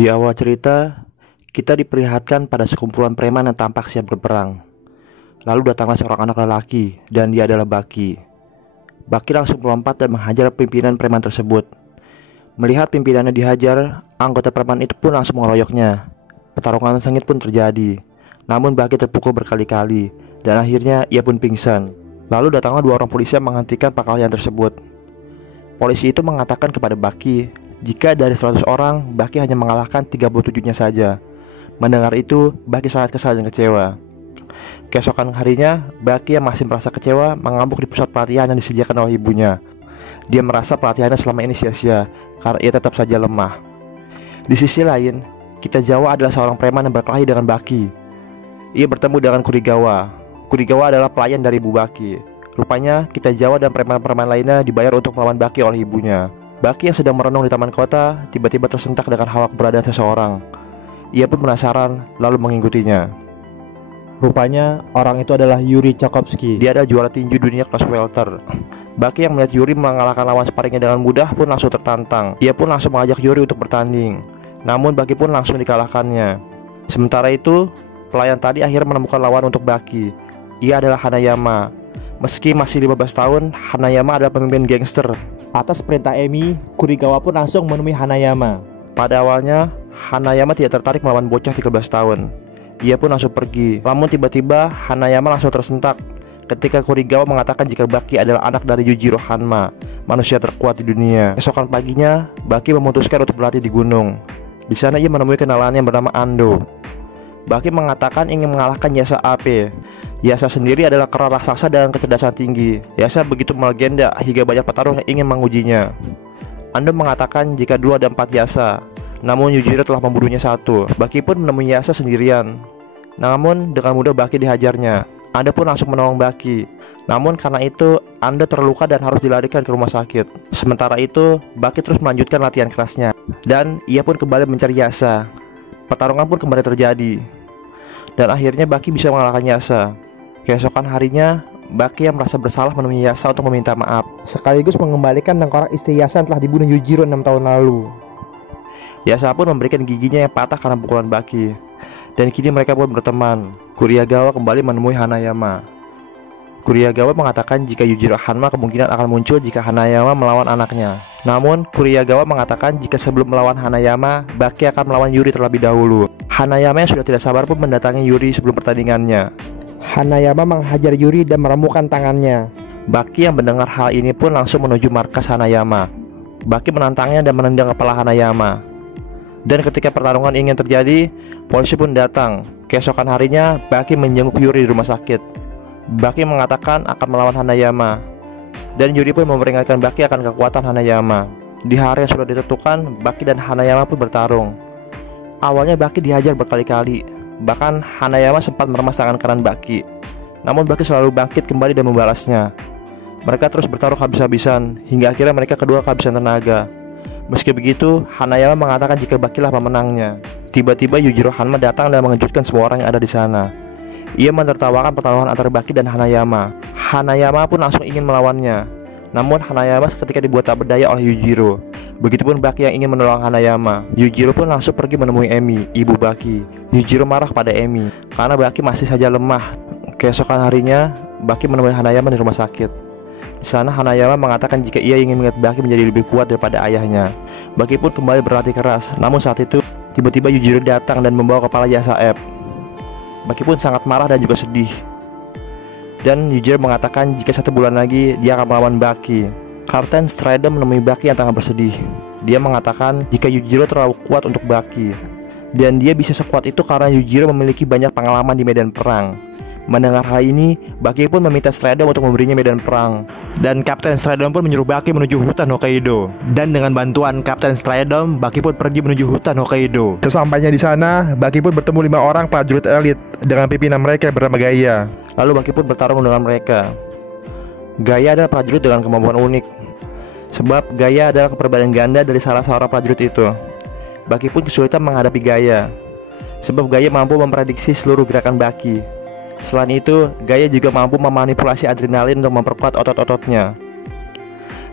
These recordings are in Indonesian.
Di awal cerita, kita diperlihatkan pada sekumpulan preman yang tampak siap berperang. Lalu datanglah seorang anak lelaki, dan dia adalah Baki. Baki langsung melompat dan menghajar pimpinan preman tersebut. Melihat pimpinannya dihajar, anggota preman itu pun langsung mengeroyoknya. Pertarungan sengit pun terjadi. Namun Baki terpukul berkali-kali, dan akhirnya ia pun pingsan. Lalu datanglah dua orang polisi yang menghentikan perkelahian tersebut. Polisi itu mengatakan kepada Baki, jika dari 100 orang, Baki hanya mengalahkan 37-nya saja. Mendengar itu, Baki sangat kesal dan kecewa. Keesokan harinya, Baki yang masih merasa kecewa mengamuk di pusat pelatihan yang disediakan oleh ibunya. Dia merasa pelatihannya selama ini sia-sia karena ia tetap saja lemah. Di sisi lain, Kita Jawa adalah seorang preman yang berkelahi dengan Baki. Ia bertemu dengan Kurigawa. Kurigawa adalah pelayan dari ibu Baki. Rupanya Kita Jawa dan preman-preman lainnya dibayar untuk melawan Baki oleh ibunya. Baki yang sedang merenung di taman kota tiba-tiba tersentak dengan hawa keberadaan seseorang. Ia pun penasaran lalu mengikutinya. Rupanya orang itu adalah Yuri Chakhovsky. Dia adalah juara tinju dunia kelas welter. Baki yang melihat Yuri mengalahkan lawan sparringnya dengan mudah pun langsung tertantang. Ia pun langsung mengajak Yuri untuk bertanding. Namun Baki pun langsung dikalahkannya. Sementara itu, pelayan tadi akhirnya menemukan lawan untuk Baki. Ia adalah Hanayama. Meski masih 15 tahun, Hanayama adalah pemimpin gangster. Atas perintah Emi, Kurigawa pun langsung menemui Hanayama. Pada awalnya, Hanayama tidak tertarik melawan bocah 13 tahun. Ia pun langsung pergi. Namun tiba-tiba Hanayama langsung tersentak ketika Kurigawa mengatakan jika Baki adalah anak dari Yujiro Hanma, manusia terkuat di dunia. Esokan paginya, Baki memutuskan untuk berlatih di gunung. Di sana ia menemui kenalan yang bernama Ando. Baki mengatakan ingin mengalahkan Yasa Ape. Yasa sendiri adalah kera raksasa dengan kecerdasan tinggi. Yasa begitu melegenda hingga banyak petarung yang ingin mengujinya. Ando mengatakan jika dulu ada 4 Yasa, namun Yujiro telah membunuhnya 1. Baki pun menemui Yasa sendirian. Namun dengan mudah Baki dihajarnya. Ando pun langsung menolong Baki. Namun karena itu Ando terluka dan harus dilarikan ke rumah sakit. Sementara itu Baki terus melanjutkan latihan kerasnya. Dan ia pun kembali mencari Yasa. Pertarungan pun kembali terjadi. Dan akhirnya Baki bisa mengalahkan Yasa. Keesokan harinya Baki yang merasa bersalah menemui Yasa untuk meminta maaf, sekaligus mengembalikan tengkorak istri Yasa yang telah dibunuh Yujiro 6 tahun lalu. Yasa pun memberikan giginya yang patah karena pukulan Baki. Dan kini mereka pun berteman. Kuriagawa kembali menemui Hanayama. Kuriagawa mengatakan jika Yujiro Hanma kemungkinan akan muncul jika Hanayama melawan anaknya. Namun Kuriagawa mengatakan jika sebelum melawan Hanayama, Baki akan melawan Yuri terlebih dahulu. Hanayama yang sudah tidak sabar pun mendatangi Yuri sebelum pertandingannya. Hanayama menghajar Yuri dan meremukkan tangannya. Baki yang mendengar hal ini pun langsung menuju markas Hanayama. Baki menantangnya dan menendang kepala Hanayama. Dan ketika pertarungan ingin terjadi, polisi pun datang. Keesokan harinya, Baki menjenguk Yuri di rumah sakit. Baki mengatakan akan melawan Hanayama. Dan Yuri pun memperingatkan Baki akan kekuatan Hanayama. Di hari yang sudah ditentukan, Baki dan Hanayama pun bertarung. Awalnya Baki dihajar berkali-kali. Bahkan Hanayama sempat meremas tangan kanan Baki. Namun Baki selalu bangkit kembali dan membalasnya. Mereka terus bertaruh habis-habisan hingga akhirnya mereka kedua kehabisan tenaga. Meski begitu, Hanayama mengatakan jika Baki lah pemenangnya. Tiba-tiba Yujiro Hanma datang dan mengejutkan semua orang yang ada di sana. Ia menertawakan pertarungan antara Baki dan Hanayama. Hanayama pun langsung ingin melawannya. Namun Hanayama seketika dibuat tak berdaya oleh Yujiro. Begitupun Baki yang ingin menolong Hanayama. Yujiro pun langsung pergi menemui Emi, ibu Baki. Yujiro marah pada Emi karena Baki masih saja lemah. Keesokan harinya, Baki menemui Hanayama di rumah sakit. Di sana Hanayama mengatakan jika ia ingin melihat Baki menjadi lebih kuat daripada ayahnya. Baki pun kembali berlatih keras. Namun saat itu tiba-tiba Yujiro datang dan membawa kepala Yasa Ape. Baki pun sangat marah dan juga sedih. Dan Yujiro mengatakan jika 1 bulan lagi dia akan melawan Baki. Kapten Strider menemui Baki yang tengah bersedih. Dia mengatakan jika Yujiro terlalu kuat untuk Baki. Dan dia bisa sekuat itu karena Yujiro memiliki banyak pengalaman di medan perang. Mendengar hal ini, Baki pun meminta Strider untuk memberinya medan perang. Dan Kapten Strider pun menyuruh Baki menuju hutan Hokkaido. Dan dengan bantuan Kapten Strider, Baki pun pergi menuju hutan Hokkaido. Sesampainya di sana, Baki pun bertemu 5 orang prajurit elit dengan pimpinan mereka yang bernama Gaya. Lalu Baki pun bertarung dengan mereka. Gaya adalah prajurit dengan kemampuan unik. Sebab Gaya adalah kepribadian ganda dari salah seorang prajurit itu. Baki pun kesulitan menghadapi Gaya. Sebab Gaya mampu memprediksi seluruh gerakan Baki. Selain itu, Gaya juga mampu memanipulasi adrenalin untuk memperkuat otot-ototnya.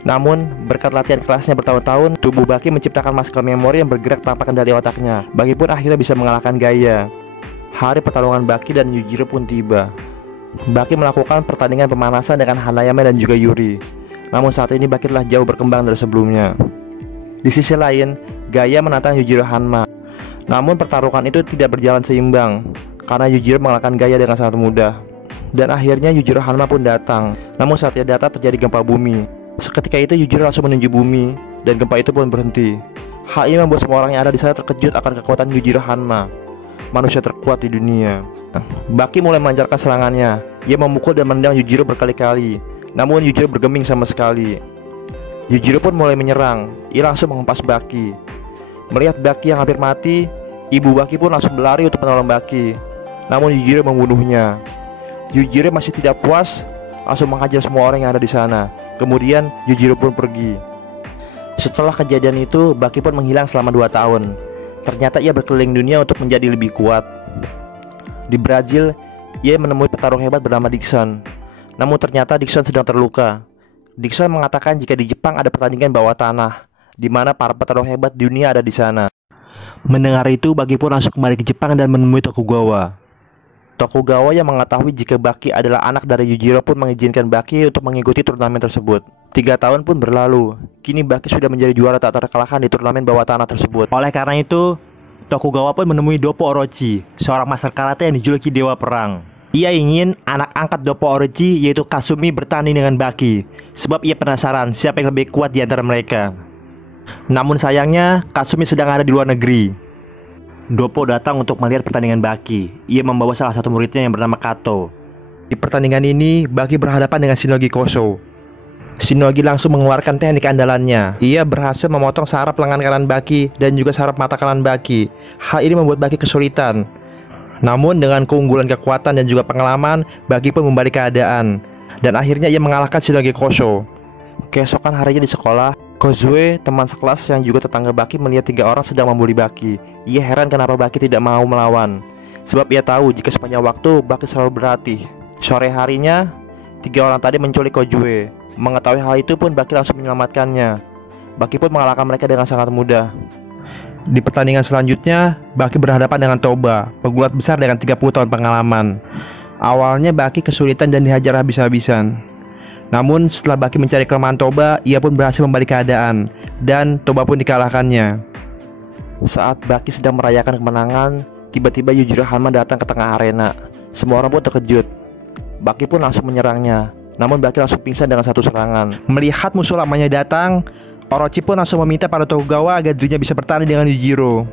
Namun, berkat latihan kerasnya bertahun-tahun, tubuh Baki menciptakan masker memori yang bergerak tanpa kendali otaknya. Baki pun akhirnya bisa mengalahkan Gaia. Hari pertarungan Baki dan Yujiro pun tiba. Baki melakukan pertandingan pemanasan dengan Hanayama dan juga Yuri. Namun saat ini Baki telah jauh berkembang dari sebelumnya. Di sisi lain, Gaia menantang Yujiro Hanma. Namun pertarungan itu tidak berjalan seimbang, karena Yujiro mengalahkan Gaia dengan sangat mudah. Dan akhirnya Yujiro Hanma pun datang. Namun saat ia datang terjadi gempa bumi. Seketika itu Yujiro langsung menuju bumi, dan gempa itu pun berhenti. Hal ini membuat semua orang yang ada di sana terkejut akan kekuatan Yujiro Hanma, manusia terkuat di dunia. Baki mulai melancarkan serangannya. Ia memukul dan menendang Yujiro berkali-kali. Namun Yujiro bergeming sama sekali. Yujiro pun mulai menyerang. Ia langsung menghempas Baki. Melihat Baki yang hampir mati, ibu Baki pun langsung berlari untuk menolong Baki. Namun Yujiro membunuhnya. Yujiro masih tidak puas, langsung menghajar semua orang yang ada di sana. Kemudian Yujiro pun pergi. Setelah kejadian itu, Baki pun menghilang selama 2 tahun. Ternyata ia berkeliling dunia untuk menjadi lebih kuat. Di Brazil, ia menemui petarung hebat bernama Dixon. Namun ternyata Dixon sedang terluka. Dixon mengatakan jika di Jepang ada pertandingan bawah tanah, di mana para petarung hebat dunia ada di sana. Mendengar itu, Baki pun langsung kembali ke Jepang dan menemui Tokugawa. Tokugawa yang mengetahui jika Baki adalah anak dari Yujiro pun mengizinkan Baki untuk mengikuti turnamen tersebut. 3 tahun pun berlalu. Kini Baki sudah menjadi juara tak terkalahkan di turnamen bawah tanah tersebut. Oleh karena itu, Tokugawa pun menemui Doppo Orochi, seorang master karate yang dijuluki Dewa Perang. Ia ingin anak angkat Doppo Orochi, yaitu Kasumi, bertanding dengan Baki, sebab ia penasaran siapa yang lebih kuat di antara mereka. Namun sayangnya, Kasumi sedang ada di luar negeri. Doppo datang untuk melihat pertandingan Baki. Ia membawa salah satu muridnya yang bernama Kato. Di pertandingan ini, Baki berhadapan dengan Shinogi Koso. Shinogi langsung mengeluarkan teknik andalannya. Ia berhasil memotong saraf lengan kanan Baki dan juga saraf mata kanan Baki. Hal ini membuat Baki kesulitan. Namun dengan keunggulan kekuatan dan juga pengalaman, Baki pun membalik keadaan. Dan akhirnya ia mengalahkan Shinogi Koso. Keesokan harinya di sekolah, Kozue, teman sekelas yang juga tetangga Baki, melihat 3 orang sedang membuli Baki. Ia heran kenapa Baki tidak mau melawan, sebab ia tahu jika sepanjang waktu Baki selalu berlatih. Sore harinya, 3 orang tadi menculik Kozue. Mengetahui hal itu pun Baki langsung menyelamatkannya. Baki pun mengalahkan mereka dengan sangat mudah. Di pertandingan selanjutnya, Baki berhadapan dengan Toba, pegulat besar dengan 30 tahun pengalaman. Awalnya Baki kesulitan dan dihajar habis-habisan. Namun setelah Baki mencari kelemahan Toba, ia pun berhasil membalik keadaan, dan Toba pun dikalahkannya. Saat Baki sedang merayakan kemenangan, tiba-tiba Yujiro Hanma datang ke tengah arena. Semua orang pun terkejut. Baki pun langsung menyerangnya. Namun Baki langsung pingsan dengan satu serangan. Melihat musuh lamanya datang, Orochi pun langsung meminta pada Tokugawa agar dirinya bisa bertanding dengan Yujiro.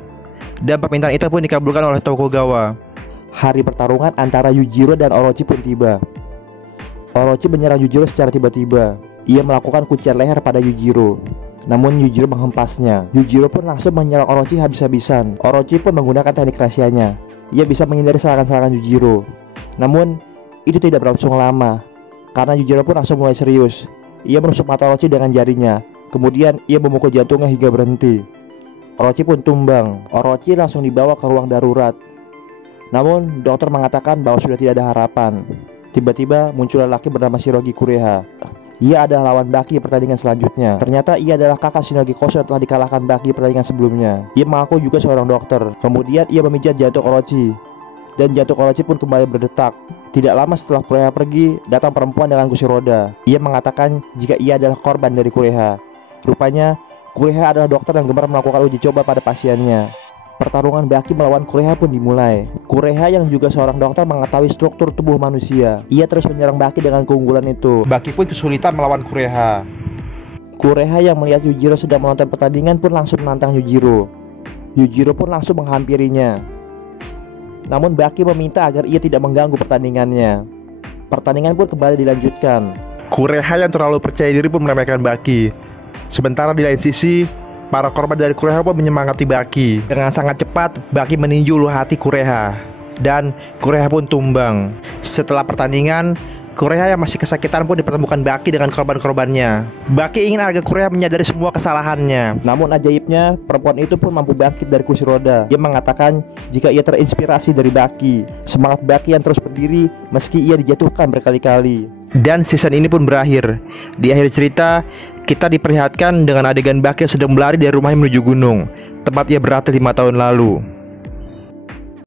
Dan permintaan itu pun dikabulkan oleh Tokugawa. Hari pertarungan antara Yujiro dan Orochi pun tiba. Orochi menyerang Yujiro secara tiba-tiba. Ia melakukan kuncian leher pada Yujiro. Namun Yujiro menghempasnya. Yujiro pun langsung menyerang Orochi habis-habisan. Orochi pun menggunakan teknik rahasianya. Ia bisa menghindari serangan-serangan Yujiro. Namun itu tidak berlangsung lama, karena Yujiro pun langsung mulai serius. Ia menusuk mata Orochi dengan jarinya. Kemudian ia memukul jantungnya hingga berhenti. Orochi pun tumbang. Orochi langsung dibawa ke ruang darurat. Namun dokter mengatakan bahwa sudah tidak ada harapan. Tiba-tiba muncul lelaki bernama Shirogi Kureha. Ia adalah lawan Baki pertandingan selanjutnya. Ternyata ia adalah kakak Shinogi Koso yang telah dikalahkan Baki pertandingan sebelumnya. Ia mengaku juga seorang dokter. Kemudian ia memijat jantung Orochi, dan jantung Orochi pun kembali berdetak. Tidak lama setelah Kureha pergi, datang perempuan dengan kursi roda. Ia mengatakan jika ia adalah korban dari Kureha. Rupanya Kureha adalah dokter yang gemar melakukan uji coba pada pasiennya. Pertarungan Baki melawan Kureha pun dimulai. Kureha yang juga seorang dokter mengetahui struktur tubuh manusia. Ia terus menyerang Baki dengan keunggulan itu. Baki pun kesulitan melawan Kureha. Kureha yang melihat Yujiro sedang menonton pertandingan pun langsung menantang Yujiro. Yujiro pun langsung menghampirinya. Namun Baki meminta agar ia tidak mengganggu pertandingannya. Pertandingan pun kembali dilanjutkan. Kureha yang terlalu percaya diri pun meremehkan Baki. Sementara di lain sisi, para korban dari Kureha pun menyemangati Baki. Dengan sangat cepat, Baki meninju ulu hati Kureha, dan Kureha pun tumbang. Setelah pertandingan, Kureha yang masih kesakitan pun dipertemukan Baki dengan korban-korbannya. Baki ingin agar Kureha menyadari semua kesalahannya. Namun ajaibnya, perempuan itu pun mampu bangkit dari kursi roda. Ia mengatakan jika ia terinspirasi dari Baki. Semangat Baki yang terus berdiri meski ia dijatuhkan berkali-kali. Dan season ini pun berakhir. Di akhir cerita, Kita diperlihatkan dengan adegan Baki yang sedang berlari dari rumahnya menuju gunung, tempat ia berlatih 5 tahun lalu.